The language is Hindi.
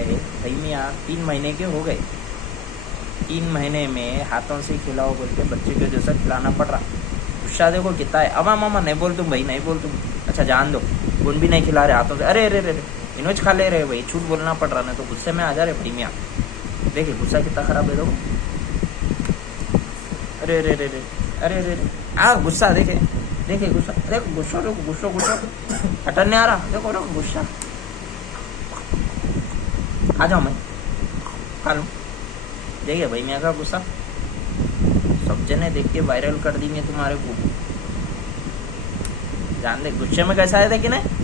है भाई मियाँ 3 महीने के हो गए, 3 महीने में हाथों से खिलाओ बोल के बच्चे के जैसा खिलाना पड़ रहा। गुस्सा देखो कितना है। अमा मामा नहीं बोल तुम भाई, नहीं बोल तुम। अच्छा जान दो, गुण भी नहीं खिला रहे हाथों से। अरे अरे अरे इनोज खा ले रहे भाई, झूठ बोलना पड़ रहा, नहीं तो गुस्से में आ जा रहे भाई मियाँ। देखिए गुस्सा कितना खराब है देखो। अरे अरे अरे अरे अरे अरे गुस्सा देखे, देखिए गुस्सा, देखो गुस्सा, देखो गुस्सा, गुस्सा हटन नहीं आ रहा, देखो देखो गुस्सा। आ जाओ मैं खा लूँ। देखिए भाई मियाँ का गुस्सा, सब जने देख के वायरल कर देंगे तुम्हारे को। जान दे गुस्से में कैसा आया था कि नहीं।